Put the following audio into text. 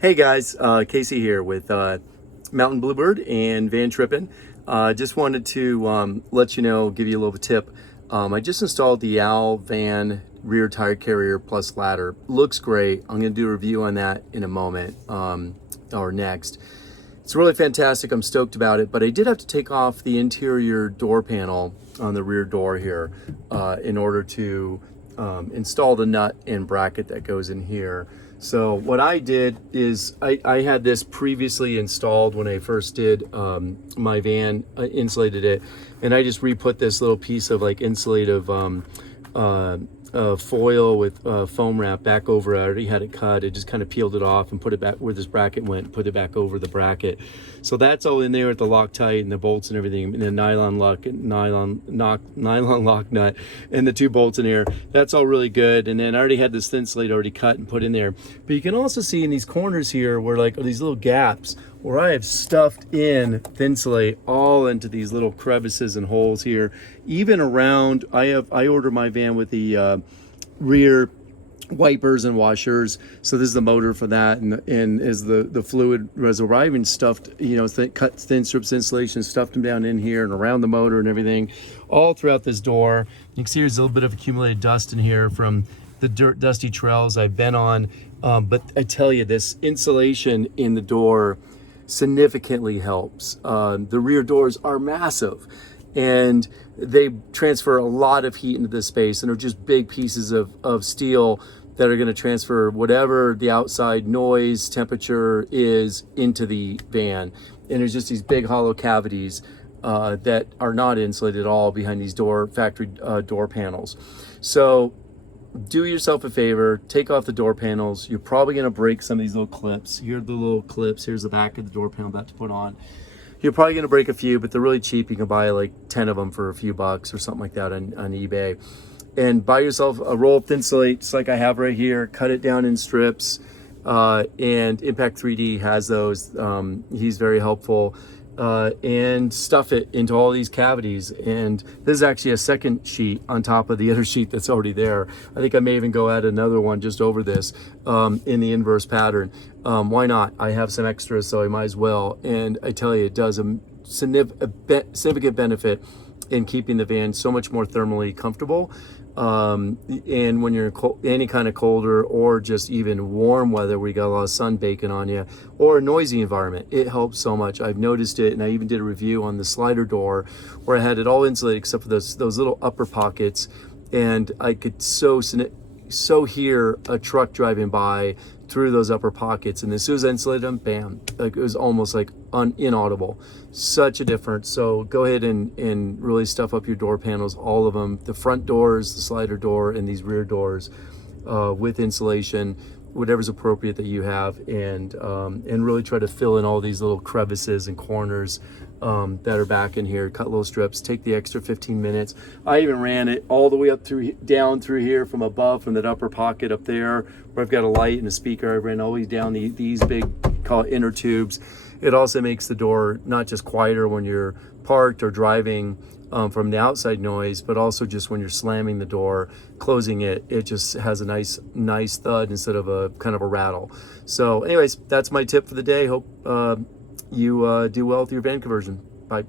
Hey guys, Casey here with Mountain Bluebird and VanTripping. Just wanted to let you know, give you a little tip. I just installed the Owl Van rear tire carrier plus ladder. Looks great. I'm going to do a review on that in a moment or next. It's really fantastic. I'm stoked about it, but I did have to take off the interior door panel on the rear door here in order to install the nut and bracket that goes in here. So what I did is I had this previously installed when I first did my van, insulated it, and I just re-put this little piece of like insulative foil with foam wrap back over it. I already had it cut. I just kind of peeled it off and put it back where this bracket went, put it back over the bracket. So that's all in there with the Loctite and the bolts and everything, and the nylon lock nut and the two bolts in here. That's all really good. And then I already had this thin slate already cut and put in there. But you can also see in these corners here where like these little gaps where I have stuffed in thin slate all into these little crevices and holes here. Even around, I ordered my van with the rear wipers and washers, so this is the motor for that, and is the fluid reservoir. I even stuffed, cut thin strips of insulation, stuffed them down in here and around the motor and everything, all throughout this door. You can see there's a little bit of accumulated dust in here from the dusty trails I've been on, but I tell you, this insulation in the door significantly helps. The rear doors are massive, and they transfer a lot of heat into this space, and are just big pieces of steel that are going to transfer whatever the outside noise temperature is into the van. And there's just these big hollow cavities that are not insulated at all behind these factory door panels. So do yourself a favor, take off the door panels. You're probably going to break some of these little clips. Here are the little clips. Here's the back of the door panel I'm about to put on. You're probably going to break a few, but they're really cheap. You can buy like 10 of them for a few bucks or something like that on eBay. And buy yourself a roll of thin slate, just like I have right here. Cut it down in strips. And Impact 3D has those. He's very helpful. And stuff it into all these cavities. And this is actually a second sheet on top of the other sheet that's already there. I think I may even go add another one just over this in the inverse pattern. Why not? I have some extras, so I might as well. And I tell you, it does a significant benefit in keeping the van so much more thermally comfortable. And when you're in any kind of colder or just even warm weather where you got a lot of sun baking on you, or a noisy environment, it helps so much. I've noticed it, and I even did a review on the slider door where I had it all insulated except for those little upper pockets, and I could so hear a truck driving by through those upper pockets, and as soon as I insulated them, bam, like it was almost like inaudible. Such a difference. So go ahead and really stuff up your door panels, all of them, the front doors, the slider door, and these rear doors with insulation, whatever's appropriate that you have, and really try to fill in all these little crevices and corners that are back in here. Cut little strips, take the extra 15 minutes. I even ran it all the way up down through here from above, from that upper pocket up there where I've got a light and a speaker. I ran all the way down these big, call it inner tubes. It also makes the door not just quieter when you're parked or driving from the outside noise, but also just when you're slamming the door, closing it, it just has a nice thud instead of a kind of a rattle. So anyways, that's my tip for the day. Hope you do well with your van conversion. Bye.